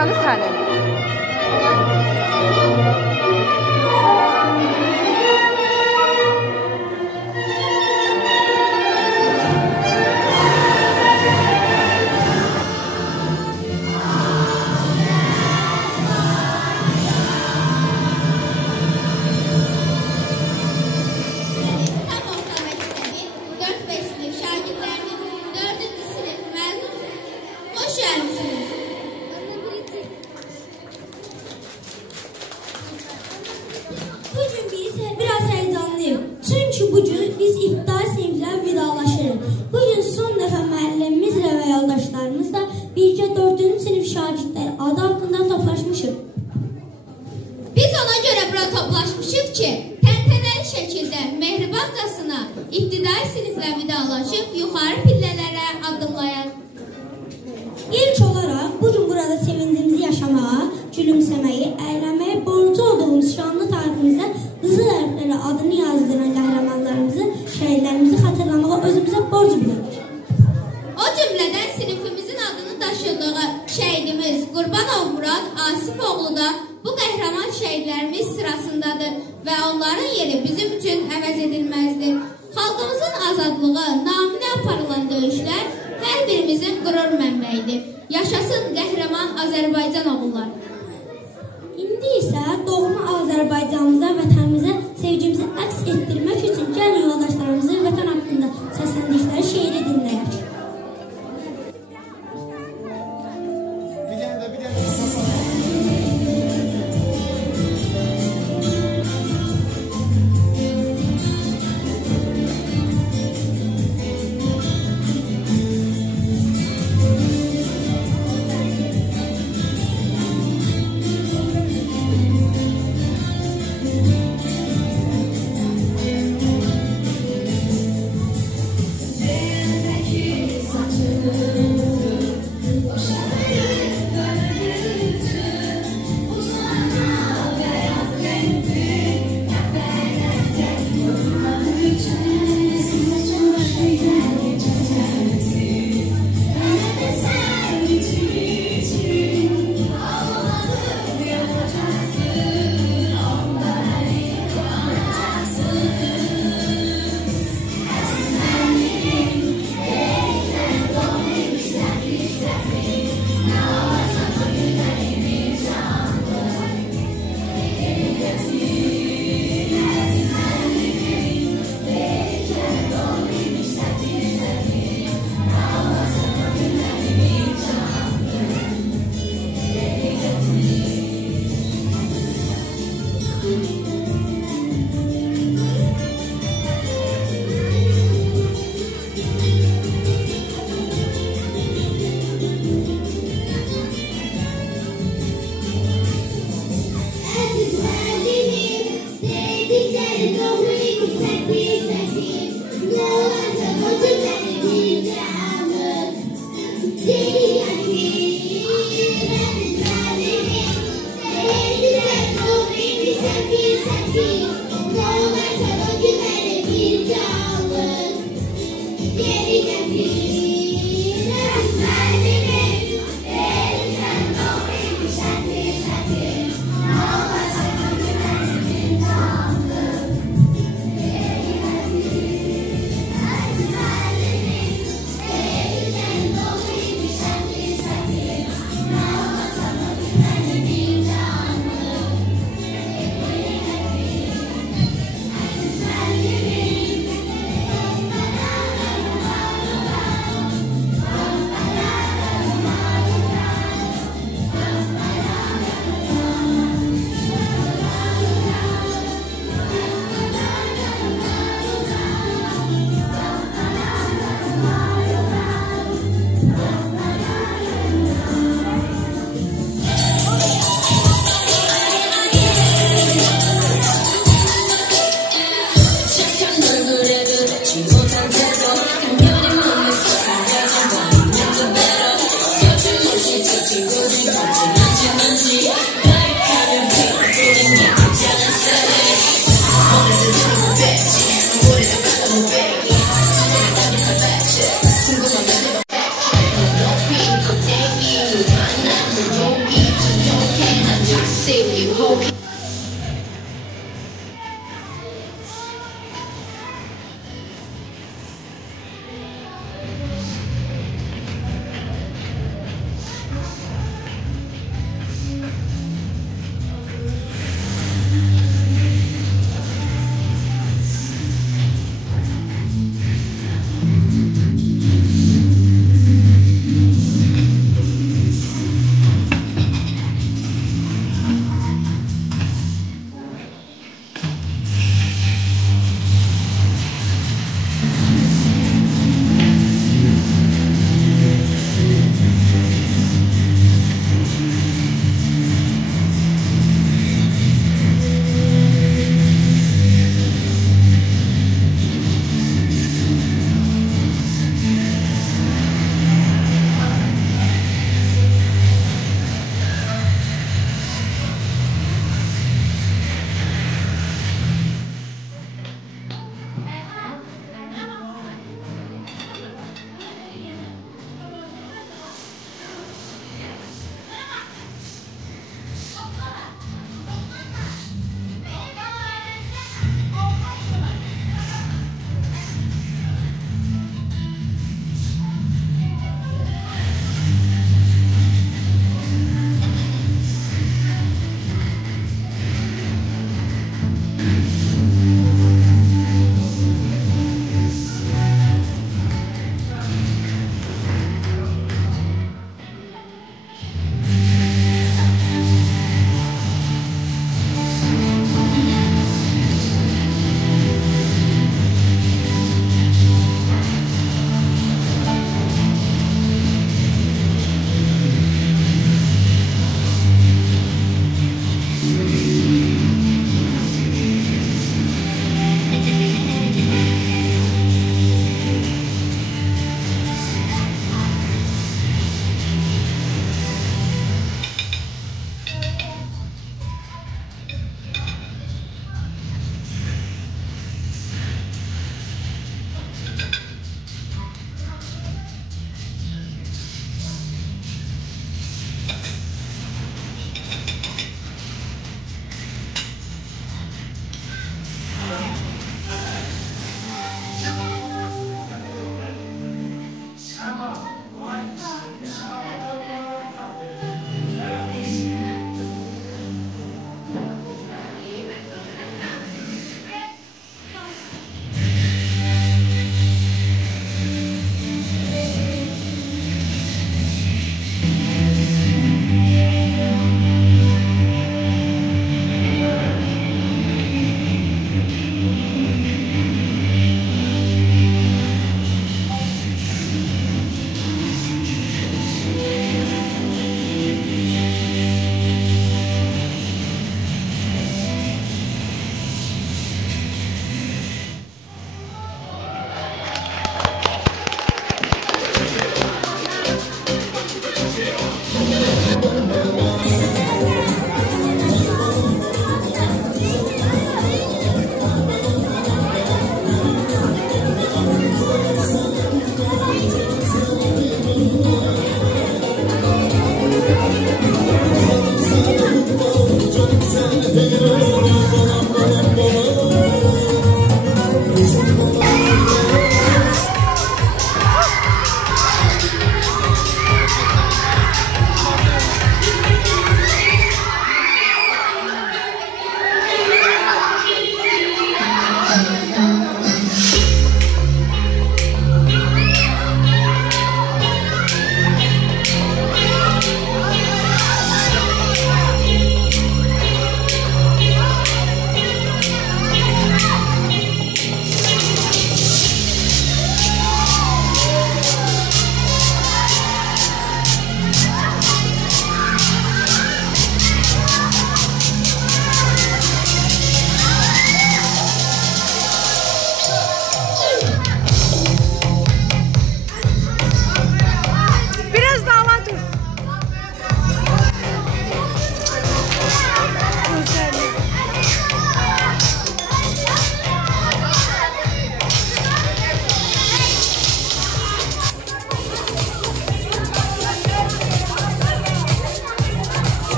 buranı sənin. Bugün biz biraz heyecanlıyıq. Çünki bugün biz ibtidai siniflə vidalaşırıq. Bugün son dəfə müəllimimizlə və yoldaşlarımızla birgə 4-cü sinif şagirdləri adı haqqında toplaşmışıq. Biz ona görə bura toplaşmışıq ki, təntənəli şəkildə mehribancasına ibtidai siniflə vidalaşıb yuxarı pillələrə addımlayaq. İlk olaraq bugün burada sevincimizi yaşamağa, gülümsəməyi, əylənməyi borcu olduğumuz şanlı tariximizdə qızıl hərflərlə adını yazdıran qəhrəmanlarımızı, şəhidlərimizi xatırlamağa özümüzə borc bilirik. O cümlədən sinifimizin adını daşıdığı şəhidimiz Qurbanov Murad Asifoğlu da bu qəhrəman şəhidlərimiz sırasındadır və onların yeri bizim üçün əvəz edilməzdir. Xalqımızın azadlığı naminə aparılan döyüşlər hər birimizin qürur mənbəyidir. Yaşasın qəhrəman Azərbaycan oğulları. İndi isə doğma Azərbaycanımıza, vətənimizə sevgimizi əks etdirmək üçün gəlin yoldaşlarımızı vətən haqqında səsləndikləri şeiri dinləyək.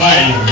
Vai!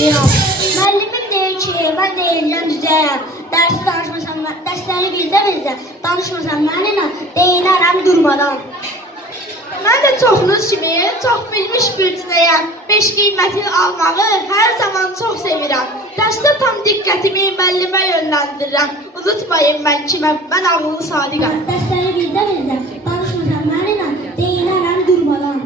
oxuyuram. Müəllimim deyir ki, mən deyilən düzəyəm. Dərsi danışmasam, dərsləri bildə, danışmasam mənimlə deyinərəm durmadan. Mən də çoxunuz kimi çox bilmiş bir cünəyəm. 5 qiymətini almağı hər zaman çox sevirəm. Dərsdə tam diqqətimi müəllimə yönləndirirəm. Unutmayın mən kiməm, mən ağıllı sadiqəm. Dərsləri bildə, danışmasam mənimlə deyinərəm durmadan.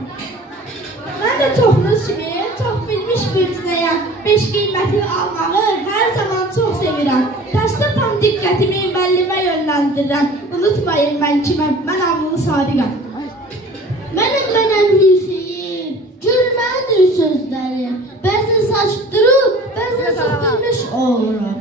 Mən də çoxunuz kimi çox bilmiş bir cünəyəm. 5 qiymətini almağı hər zaman çox sevirəm. Dərsdə tam diqqətimi müəllimə yönləndirirəm. Unutmayın mən kiməm, mən ağıllı sadiqəm. Mənəm Hüseyin, gülməlidir sözləri. Bəzən saçdırıb, bəzən sıxılmış olurum.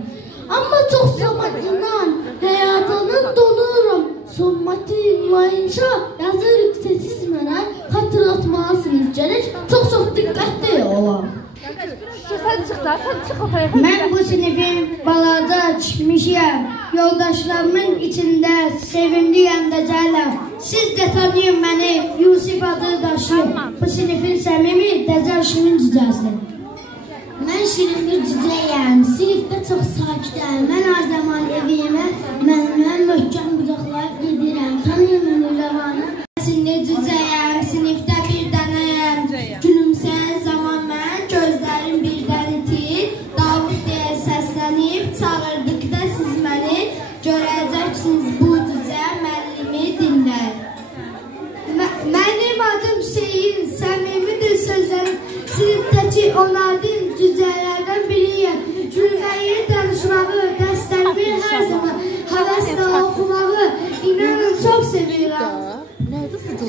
Amma çox sabahından həyatının donurum. Sohbəti ünlayınca yazırıq sessiz mənə, xatırlatmalısınız gərək. Çox diqqətli olam. Mən bu sinifin balaca çıxmışıyam. Yoldaşlarımın içində sevimliyəm dəcələm. Siz də tanıyın məni, Yusif adı daşıyım. Bu sinifin səmimi dəcəl cücəsi. Mən Şirindir cücəyəm, sinifdə çox sakitəm. Mən hər zaman evimə müəllimə möhkəm qucaqlayıb gedirəm. Tanıyın məni Ləvanı. Şirindir cücəyəm, sinifdə bir dənəyəm. Gülümsəyən zaman mən gözlərim birdən itir. Davud deyə səslənib çağırdıqda siz məni görəcəksiniz bu cücə müəllimi dinlər. Mənim adım Hüseyin, səmimidir sözlərim. Sinifdəki onadın cücələrdən biriyəm. Gülməyi, danışmağı, dərslərimi hər zaman həvəslə oxumağı inanın çox sevirəm.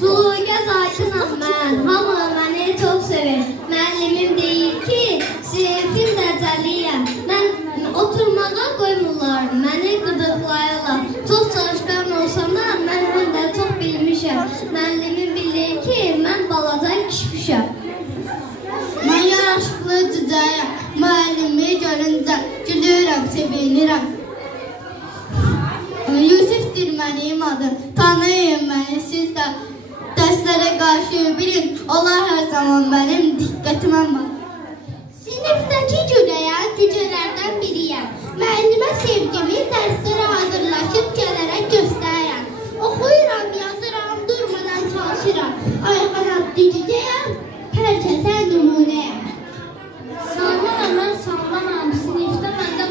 Suluğaz Aytınam mən, hamı məni çox sevir. Müəllimim deyir ki, sinifin dəcəliyəm. Mən oturmağa qoymurlar, məni qıdıqlayırlar. Çox çalışqan olsam da mən həm də çox bilmişəm. Müəllimim bilir ki, mən balaca kişmişəm. Mən yaraşıqlı cücəyəm, müəllimi görüncə gülürəm, sevinirəm. Yusifdir mənim adım, tanıyın məni siz də. Dərslərə qarşı bilin, onlar hər zaman mənim diqqətimə var. Sinifdəki cücəyən cücələrdən biriyəm. Müəllimə sevgimi dərslərə hazırlaşıb gələrək göstərirəm. Oxuyuram, yazıram, durmadan çalışıram. Ayğanadlı cücəyəm, hər kəsə nümunəyəm. Sallanam, mən sallanam, sinifdə məndə...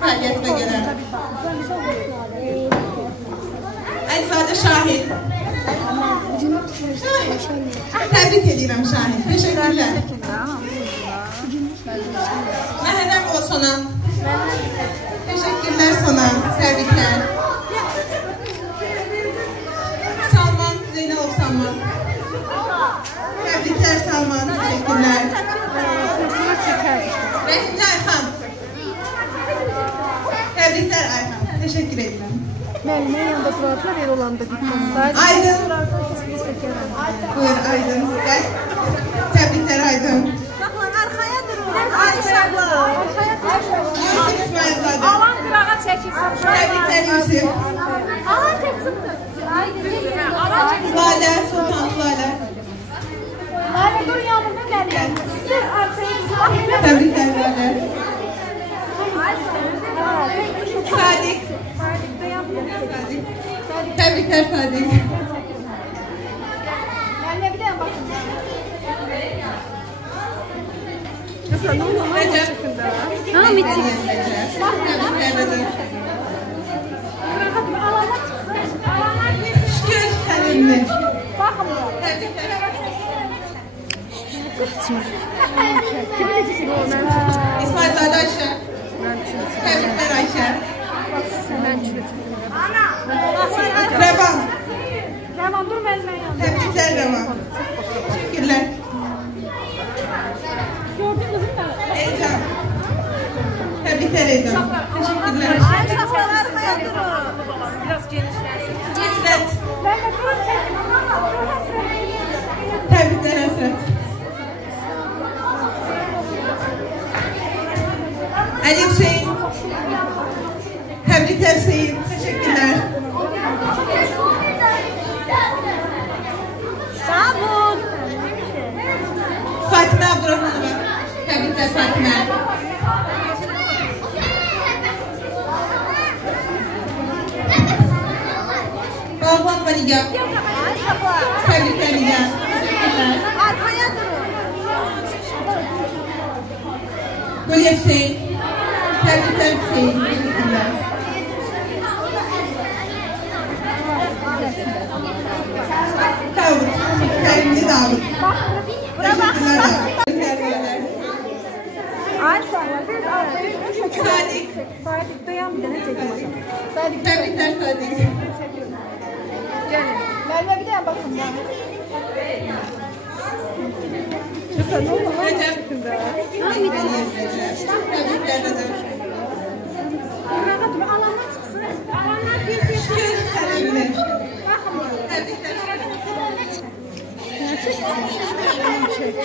fəaliyyətinə görə. Əlizadə Şahin. Təbrik edirəm Şahin. Təşəkkürlər. Məhərrəmova Sonam. Təşəkkürlər Sonam. Təbriklər. Salman Zeynalov Salman. Təbriklər Salman. Təşəkkürlər. Rəhimli Ayxan. Təbriklər Ayxan. Təşəkkür edirəm. Müəllimə yanında durardılar, yer olanda gitmezler. Aydın. Buyur Aydın. Gəl. Təbriklər Aydın. Baxın, arxaya durun. Arkaya durun. Yusuf İsmailzadə. Alan qırağa çəkilsin. Təbriklər Yusuf. Alan çəkilsin. Lalə, Sultan Lalə. Lalə dur yanımda gəlin. Siz arkaya durun. Təbriklər Lalə. Sadiq. Təbriklər Sadiq. Mənlə bir dənə baxın. Qısa, nə olur? Rəcəb. Hamı için. Təbriklər Rəcəb. Alanlar çıxsın. Alanlar bir. Şükür səninlə. Baxın. Təbriklər. İsmailzadə Ayşə. Təbriklər Ayşə. Rəvan. Rəvan dur mənimlə yanında. Təbriklər Rəvan. Təşəkkürlər. Gördün kızım da. Elcan. Təbriklər Elcan. Təşəkkürlər. Biraz genişlənsin. Həsrət. Mənlə durun çəkin. Təbriklər Həsrət. Ali Hüseyin. Təbriklər Hüseyin. Təşəkkürlər. Bravo. Fatimə Abdurrahmanova. Təbriklər Fatimə. Bağlanma Nigar. Təbriklər Nigar. Təşəkkürlər. Arkaya durun. Gülye Hüseyin. Təbriklər Hüseyin. Təşəkkürlər. Davud. Kərimli Davud. Təşəkkürlər Davud. Təşəkkürlər. Ay sağ ol. Sadiq. Sadiq dayan bir dənə çəkim. Sadiq Təbriklər Sadiq. gəlin. Mənimlə bir dənə baxın. Lütfen ne olur? Rəcəb. Hamid. Təbriklər Rəcəb. Qırağa dur. Alanlar çıxsın. Alanlar bir. Şükür səninlə. Təbriklər. Təbriklər.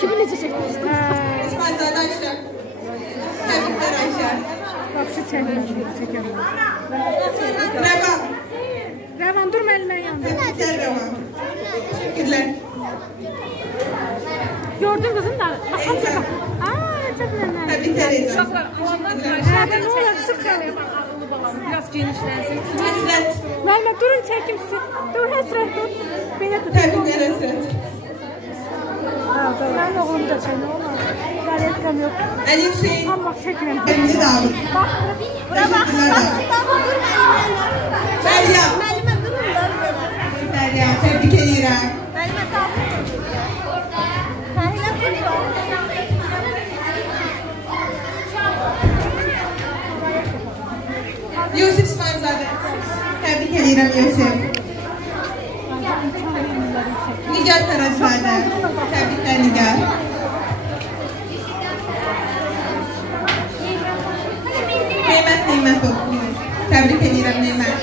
Kimi necə çəkdiniz? İsmailzadə Ayşə. Təbriklər Ayşə. Bax şu çəkəm. Rəvan. Rəvan dur mənimlə yanında. Təbriklər Rəvan. Təşəkkürlər. Gördün kızım da. Baxın da bax. Çok məndən. Təbriklər Rəvan. Rəvan ne olur sıx qalır. Biraz genişlənsin. Həsrət. Mənimlə durun çəkim siz. Dur Həsrət dur. Belə tut. Təbriklər Həsrət. Mən oğlum da çək. Ne olur? Qəletkəm yox. Ali Hüseyin. Amma çəkirəm. Kərimli Davud. Bax. Bura bax. Təşəkkürlər Davud. Məryəm. Məlimə durun da. Məryəm. Təbrik edirəm. Məlimə qalsın. Məlimə durun. Yusuf İsmailzadə. Təbrik edirəm Yusuf. Nigar Karacazadə. Təbriklər Nigar. Neymət Neymətov. Təbrik edirəm Neymət.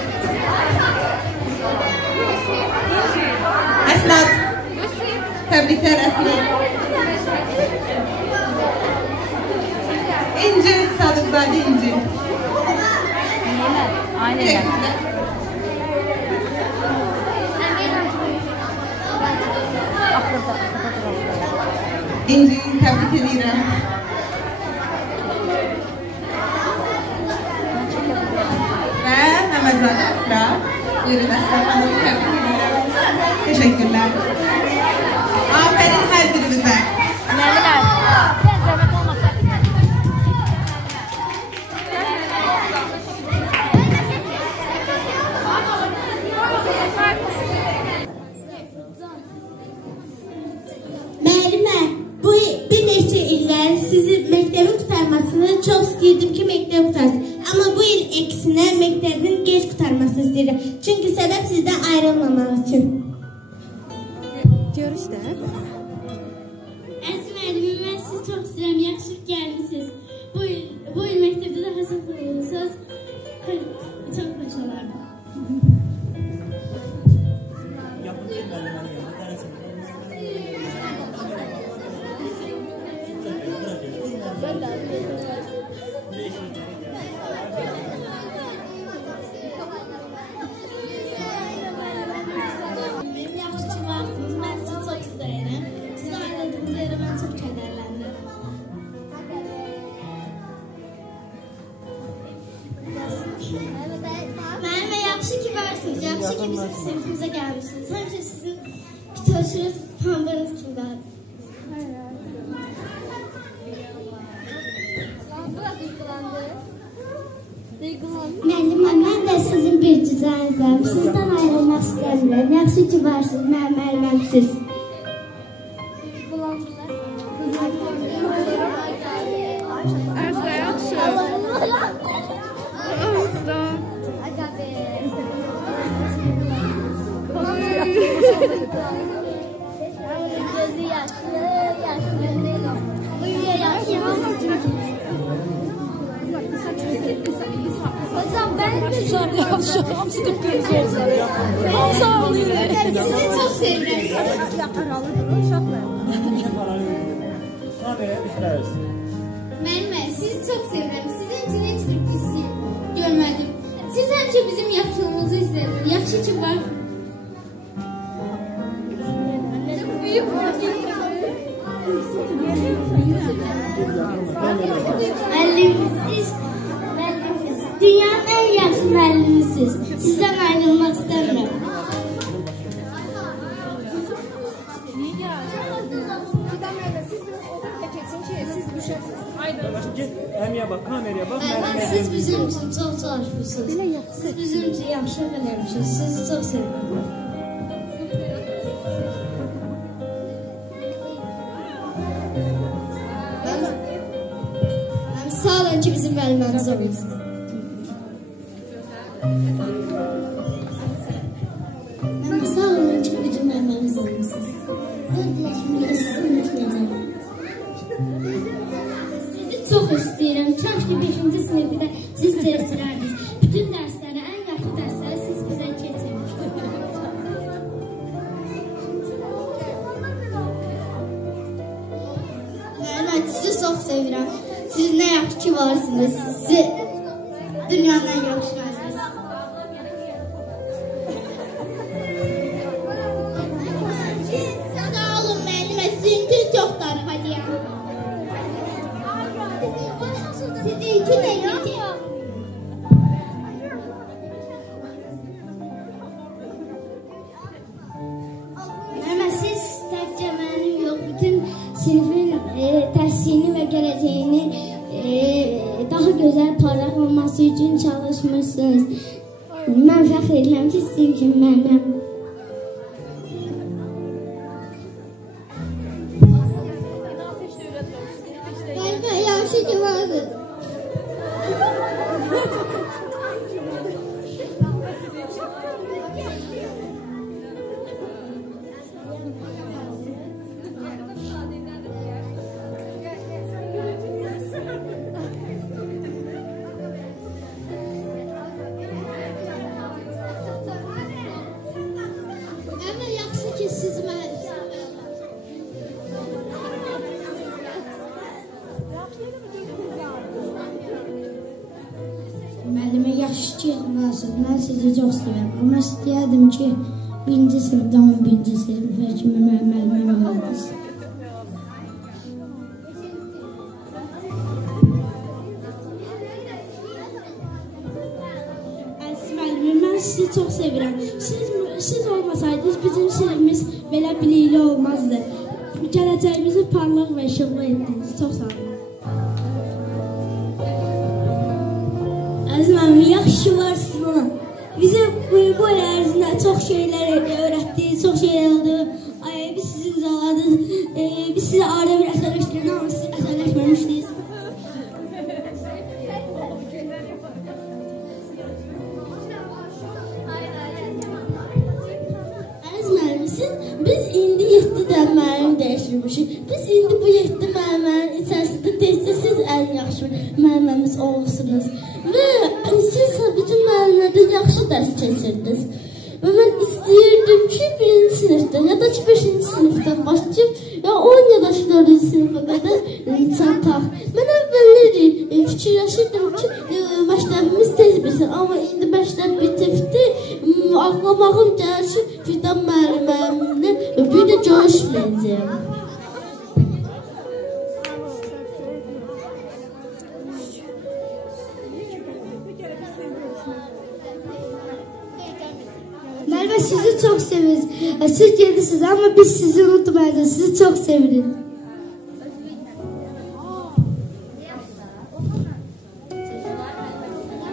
Əsnad. Təbriklər Əsnad. İnci Sadıqzadə İnci. Aynen. İnci'yi tebrik edirəm. Və Məmmədzadə Əsra. Buyurun Əsra xanım, təbrik edirəm. Teşekkürlər. Aferin hər birimizə. Müəllimlər, biraz zəhmət olmasa. qurtarmasını çox istəyirdim ki, məktəb qutarsın. Amma bu il əksinə məktəbin gec qurtarmasını istəyirəm. Çünki səbəb sizdən ayrılmamaq üçün. Görüşdə. Əziz müəllimim, mən sizi çox istəyirəm. Yaxşı gəlmisiniz. Bu il məktəbdə də həsən qoyulursunuz. Çox xoş olardı. Mənimlə yaxşı ki varsınız, yaxşı ki bizim sinifimizə gəlmişsiniz. Həmişə sizin pitəşiniz, pambırınız kimi qalır. Müəllimə, mən də sizin bir cüzənizəm. Sizdən ayrılmaq istəmirəm. Yaxşı ki varsınız, mənim müəllimimsiz. Əsra, yaxşı. Gözü yaşlı, yaşlı değil o. Uyuyor yaşlı. Hocam ben de çok Sizi çox sevirəm. Mənimlə sizi çox sevirəm. Sizin üçün heç bir pislik görmədim. Siz həmişə bizim yaxşılığımızı istədiniz. Yaxşı ki var. Müəllimsiz, dünyanın ən yaxşı müəllimisiz. Sizdən ayrılmaq istəmirəm. Əmiyə bax, kameraya bax. Siz bizim üçün çox çalışmışsınız. Siz bizim üçün yaxşı eləmişsiniz. Sizi çox sevirəm. Sağ olun ki bizim müəllimimiz olmuşsunuz. Sağ olun ki bizim müəllimimiz olmuşsunuz. Sizi çox istəyirəm. Kaş ki 5-ci sinifdə siz təhsilərdiniz. Bütün dərsləri, ən yaxşı dərsləri siz bizə keçin. Mən sizi çox sevirəm. Siz nə yaxşı ki varsınız. Siz dünyanın ən yaxşı müəllimisiz. Sağ olun müəllimə. Sizin üçün çox darıxacağam. Sizinki nə yaxşı? Müəllimə, siz təkcə mənim yox, bütün sinifin təhsilini və gələcəyini daha gözəl parlaq olması üçün çalışmışsınız. Mən fəxr edirəm ki, sizin kimi müəlliməm. Müəllimə, yaxşı ki varsınız. Müəllimə, yaxşı ki varsınız. Mən sizi çox sevirəm. Amma istəyərdim ki, 1-ci sinifdən 11-ci sinifə kimi müəlliməm olardınız. Əziz müəllimim, mən sizi çox sevirəm. Siz olmasaydınız bizim sinifimiz belə bilikli olmazdı. Gələcəyimizi parlaq və işıqlı etdiniz. Çox sağ olun. Əziz müəllimim, yaxşı varsınız bana. Bize bu il ərzində çox şeylər öyrətdi, çox şeylər oldu. Biz sizi imzaladınız, biz sizi arada bir əsərləşdirdik, amma siz əsərləşməmişdiniz. Biz indi 7 dənə müəllim dəyişdirmişik. Biz indi bu 7 müəllimlərin içərisində tezcə siz ən yaxşı müəllimimiz olursunuz. Və siz bütün müəllimlərdən yaxşı dərs keçirdiniz. Və mən istəyirdim ki, 1-ci sinifdən ya da 5-ci sinifdən başlayıb, ya 10 ya da 4-cü sinifə qədər çataq. Mən əvvəlləri fikirləşirdim ki, məktəbimiz tez bilsin, amma indi məktəb bitirdi. Ağlamağım gəlir ki, Fidan müəllimimlə bir də görüşməyəcəyəm. Merve sizi çok severiz. Siz gelirsiniz ama biz sizi unutmayacağız. Sizi çok severiz.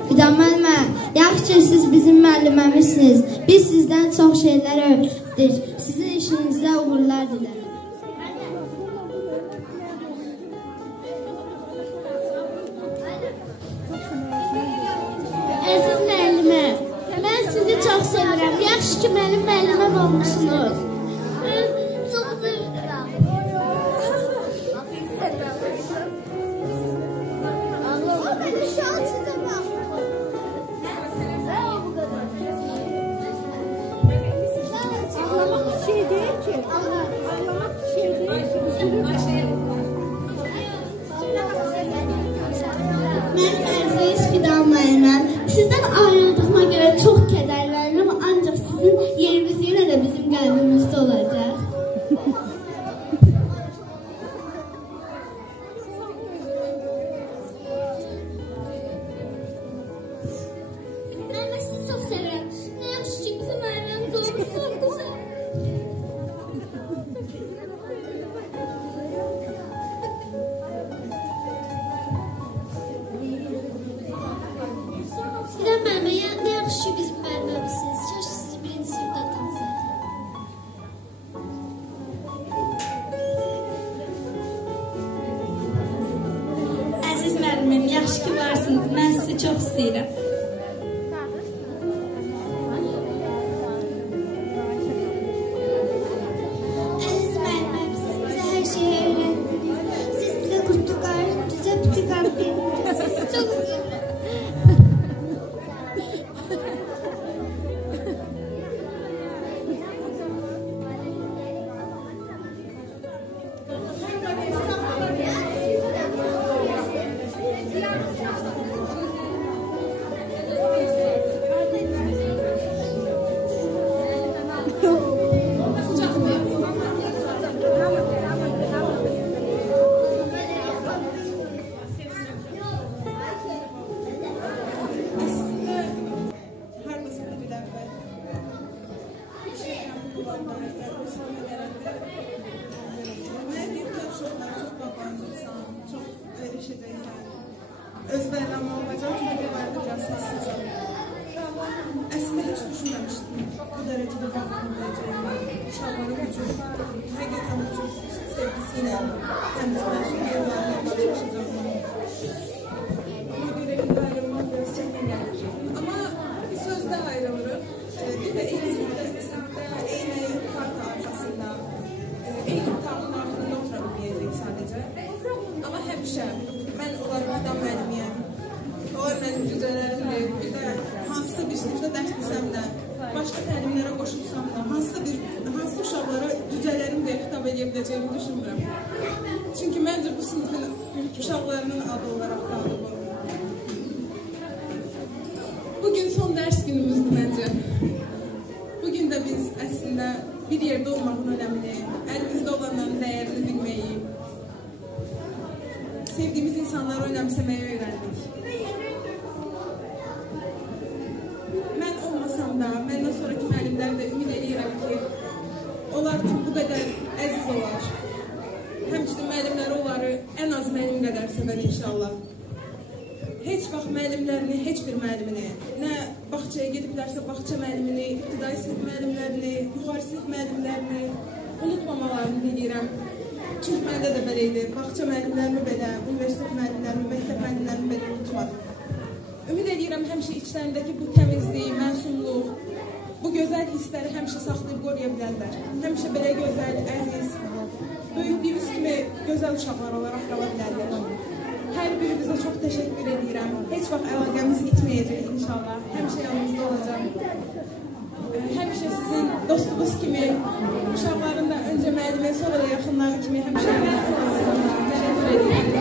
Fidan müəllimə, yaxşı ki siz bizim müəlliməmizsiniz. Biz sizdən çox şeylər öyrəndik. Sizin işinizdə uğurlar dilərim. Əziz müəllimə, mən sizi çox sevirəm. Yaxşı ki, mənim müəlliməm olmuşsunuz. Çox sevirəm. Ağlamak şey değil ki. Ağlamak şey değil ki. Mən əziz Fidan müəlliməm. Sizdən ayrıldığıma görə çox kədərlənirəm, ancaq sizin yeriniz yenə də bizim qəlbimizdə olacaq. Mən sizi çox sevirəm. Nə yaxşı ki, bizim müəllimimiz olmuşsunuz. Fidan müəllimə, nə yaxşı ki, bizim müəllimimizsiniz. Kaş sizi birinci sinifdən tanısaydım. Əziz müəllimim, yaxşı ki varsınız. Mən sizi çox istəyirəm. Əziz müəlliməm, siz bizə hər şeyi öyrəndiniz. Siz bizə qurtluqlar, bizə bütün qalbləriniz. Sizi çox istəyirəm. Özbərləmə olacaq, çünki vardacaqsınız. Əslində heç düşünməmişdim. Bu dərəcədə baxmayacağım. Uşaqların gücü, həqiqətən bu sevgisi ilə təmiz məsul yollarına başlaşacaqlar. Ona görə ki, ayrılmaq biraz çətin. Amma bir sözdə ayrılırıq. Bir də eyni sinifdə, eyni parta arxasında, eyni otağın altında otura bilməyəcək sadəcə. Amma həmişə mən onlardan müəllimiyəm. Onlar mənim cüzələrimdir. Bir də hansısa bir sinifdə dərs desəm də, başqa təlimlərə qoşulsam da, hansı uşaqlara cüzələrimdir xitab edə biləcəyimi düşünmürəm. Çünki məncə bu sinifin uşaqlarının adı olaraq qalıb. Bugün son dərs günümüzdür məncə. Bugün də biz əslində bir yerdə olmağın önəmini, əlimizdə olanların dəyərini bilməyi, sevdiyimiz insanları önəmsəməyi öyrəndik. Mən olmasam da, məndən sonraki müəllimlər də ümid edirəm ki, onlar üçün bu qədər əziz olar. Həmçinin müəllimləri onları ən az mənim qədər sevər inşallah. Heç vaxt müəllimlərini, heç bir müəllimini, nə bağçaya gediblərsə bağça müəllimini, ibtidai sinif müəllimlərini, yuxarı sinif müəllimlərini unutmamalarını diləyirəm. Çünki məndə də belə idi. Bağça müəllimlərimi belə, universitet müəllimlərimi, məktəb müəllimlərimi belə unutmadım. Ümid edirəm həmişə içlərindəki bu təmizlik, məsumluq, bu gözəl hissləri həmişə saxlayıb qoruya bilərlər. Həmişə belə gözəl, əziz, böyüklüyümüz kimi gözəl uşaqlar olaraq qala bilərlər. Hər birinizə çox təşəkkür edirəm. Heç vaxt əlaqəmiz itməyəcək inşallah. Həmişə yanınızda olacağım. Həmişə sizin dostunuz kimi, uşaqların da öncə müəllimə, sonra da yaxınları kimi həmişə yanınızda olacağım. Təşəkkür edirəm.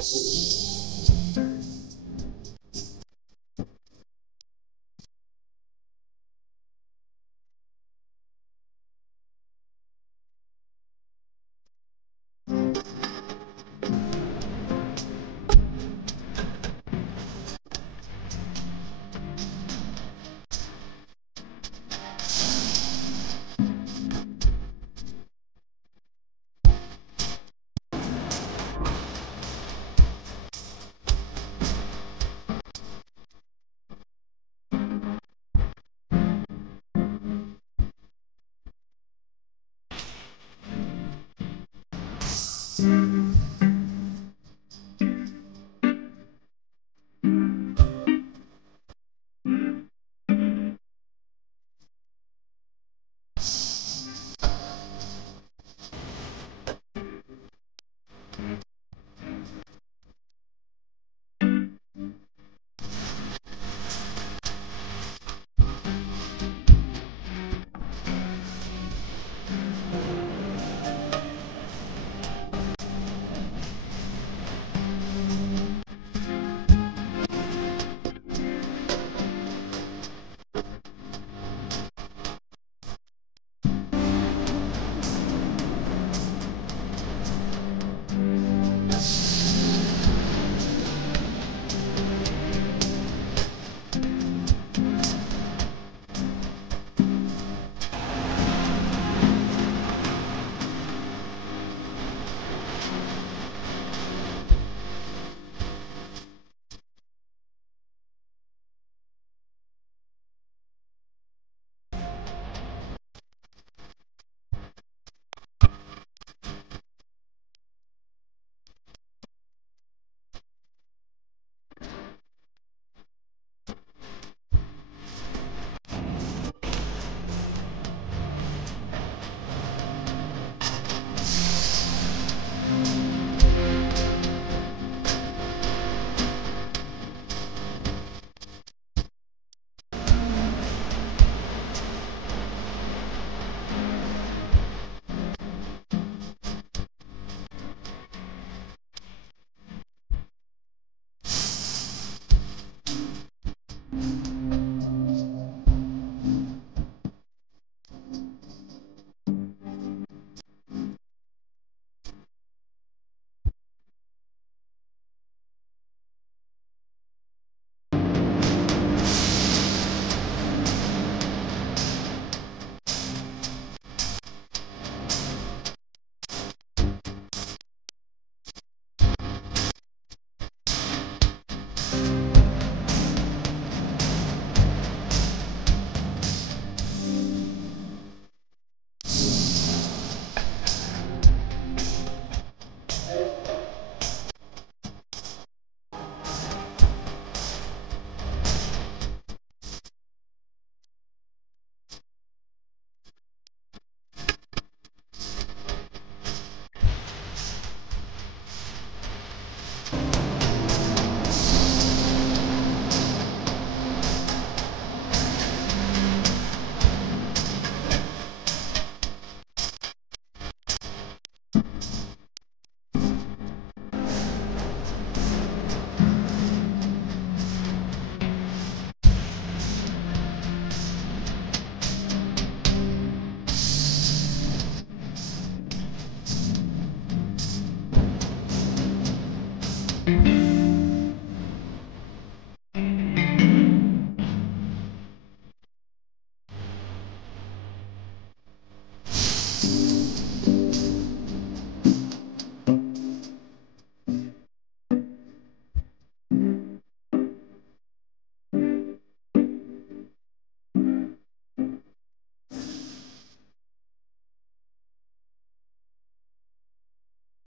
Yes.